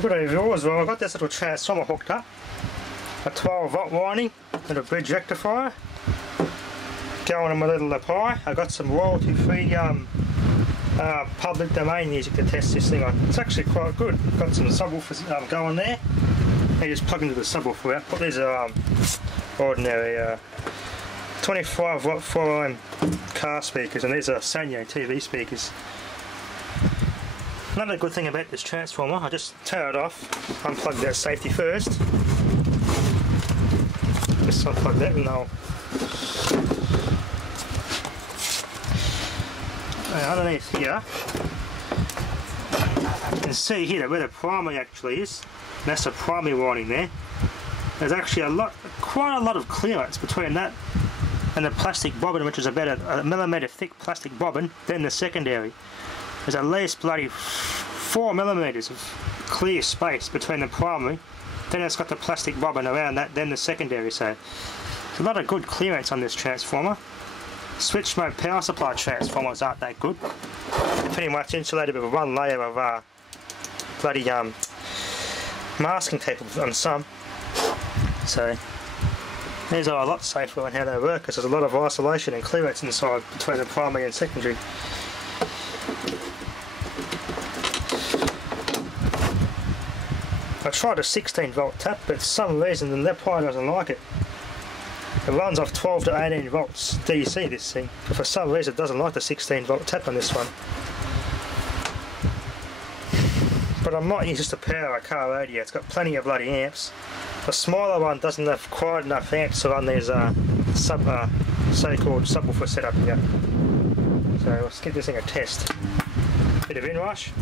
Good evening viewers, well I've got this little transformer hooked up, a 12 volt winding and a bridge rectifier going on my little Lepai. I've got some royalty free public domain music to test this thing on. It's actually quite good. Got some subwoofers going there. You just plug into the subwoofer output. These are ordinary 25 watt 4 car speakers, and these are Sanyo TV speakers. Another good thing about this transformer, I just turn it off, unplug that safety first. Just unplug that and I'll... underneath here, you can see here where the primary actually is. That's the primary winding there. There's actually quite a lot of clearance between that and the plastic bobbin, which is about a millimetre thick plastic bobbin, then the secondary. There's at least bloody 4 millimetres of clear space between the primary, then it's got the plastic bobbin around that, then the secondary. So there's a lot of good clearance on this transformer. Switch mode power supply transformers aren't that good. They're pretty much insulated with one layer of bloody masking tape on some. So these are a lot safer on how they work, because there's a lot of isolation and clearance inside between the primary and secondary. I tried a 16 volt tap, but for some reason the Lepai doesn't like it. It runs off 12 to 18 volts DC, this thing, but for some reason it doesn't like the 16 volt tap on this one. But I might use just to power a car radio. It's got plenty of bloody amps. The smaller one doesn't have quite enough amps to run these so-called subwoofer setup here. So let's give this thing a test. Bit of inrush.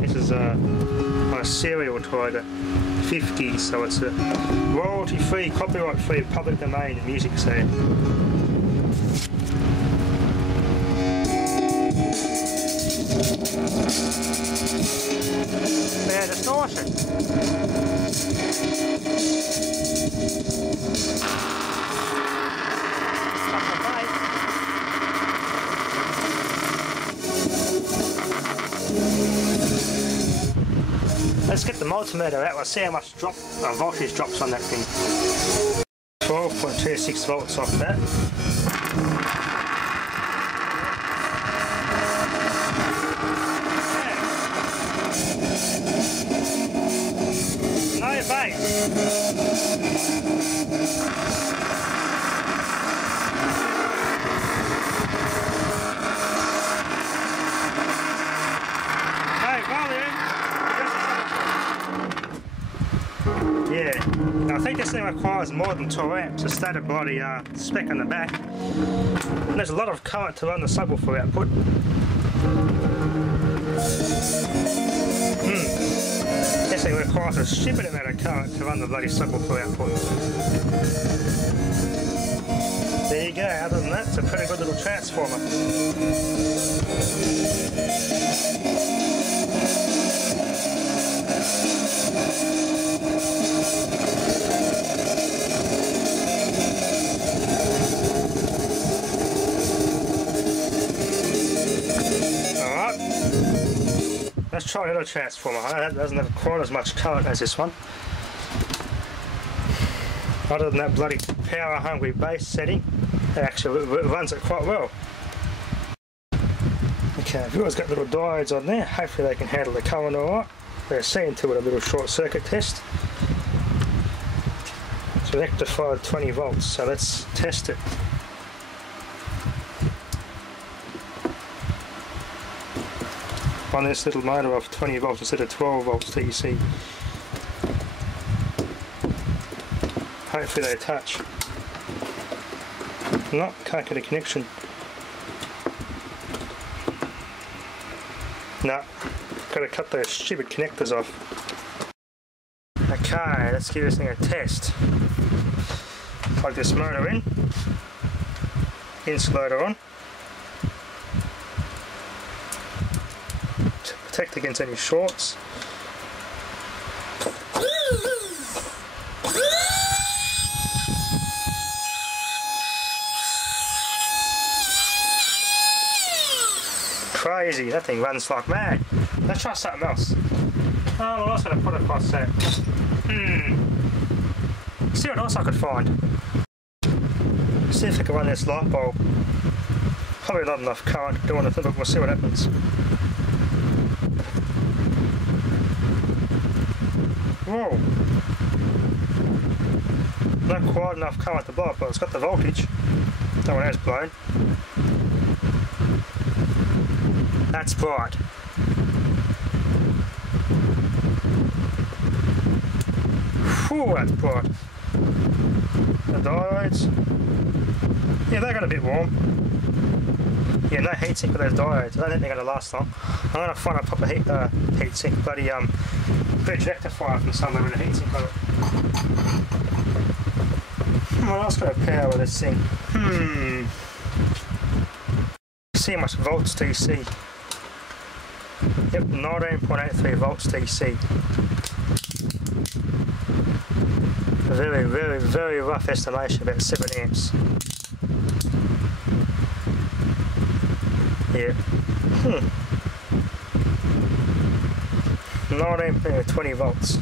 This is my Syrieltiger 50, so it's a royalty-free, copyright-free, public domain music set. Bad distortion. Let's get the multimeter out. Let's see how much voltage drops on that thing. 12.26 volts off that. No bass. Yeah, now I think this thing requires more than 2 amps. It's stated by the spec on the back. And there's a lot of current to run the subwoofer output. This thing requires a stupid amount of current to run the bloody subwoofer output. There you go, other than that, it's a pretty good little transformer. Let's try another transformer. That doesn't have quite as much current as this one. Other than that bloody power hungry bass setting, it actually runs it quite well. Okay, I've always got little diodes on there. Hopefully they can handle the current alright. They're seeing to it a little short circuit test. So rectified 20 volts, so let's test it. On this little motor of 20 volts instead of 12 volts DC. Hopefully they touch. No, can't get a connection. No, gotta cut those stupid connectors off. Okay, let's give this thing a test. Plug this motor in, insulator on. Protect against any shorts. crazy. That thing runs like mad. Let's try something else. Oh, what else can I put across that? See what else I could find. See if I can run this light bulb. Probably not enough current to do anything, but we'll see what happens. Whoa. Not quite enough current to blow it, but it's got the voltage. That one has blown. That's bright. Whew, that's bright. The diodes. Yeah, they got a bit warm. Yeah, no heatsink with those diodes. I don't think they're going to last long. I'm going to find a proper heatsink, bloody bridge rectifier from somewhere with a heatsink on it. What else got a power with this thing? See how much volts DC. Yep, 19.83 volts DC. A very, very, very rough estimation, about 7 amps. Yeah. 19.20 volts.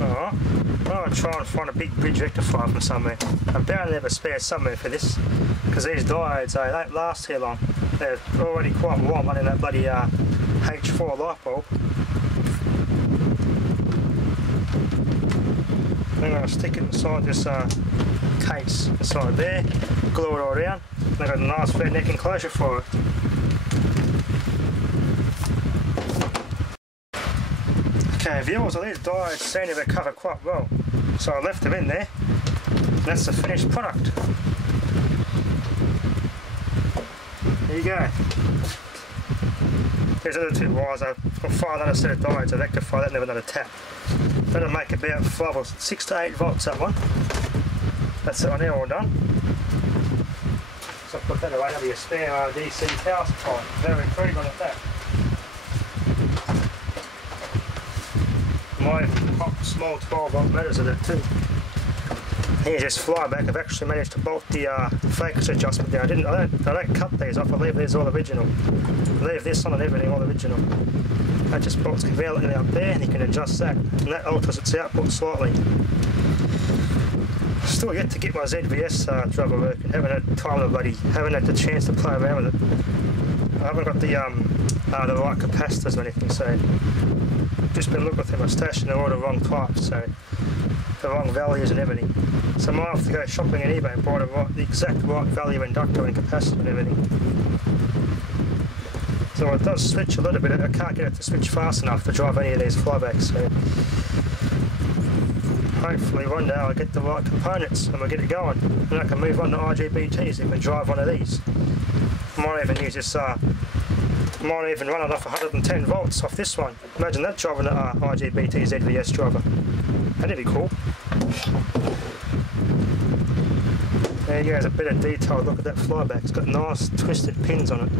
Alright. I'm going to try and find a big bridge rectifier from somewhere. I'm bound to have a spare somewhere for this, because these diodes, they don't last too long. They're already quite warm running that bloody H4 light bulb. I'm going to stick it inside this case inside there, glue it all down, and I've got a nice flat neck enclosure for it. Okay viewers, well, these diodes seem to recover quite well, so I left them in there. That's the finished product. There you go. There's other two wires. I've got 5 another set of diodes. I've rectified that and have another tap. That'll make about 5 or 6 to 8 volts, that one. That's it on there, all done. So I'll put that away. That'll be a spare DC power supply. Very intriguing at that. My small 12 volt motors are that too. Here's this Flyback. I've actually managed to bolt the focus adjustment down. I don't cut these off. I leave these all original. I leave this on and everything all original. That just bolts conveniently up there, and you can adjust that, and that alters its output slightly. Still yet to get my ZVS driver working. Haven't had time to haven't had the chance to play around with it. I haven't got the right capacitors or anything, so just been looking through my stash and they're all the wrong types, so the wrong values and everything. So I might have to go shopping on eBay and buy the exact right value inductor and capacitor and everything. So it does switch a little bit. I can't get it to switch fast enough to drive any of these Flybacks. So hopefully one day I'll get the right components and we'll get it going. And I can move on to IGBTs and drive one of these. I might even use this. Might even run it off 110 volts off this one. Imagine that driving an IGBT ZVS driver. That'd be cool. There you go, there's a bit of detailed look at that Flyback. It's got nice twisted pins on it.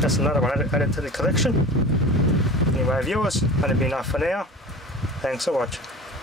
That's another one added to the collection. Anyway viewers, that'll be enough for now. Thanks for watching.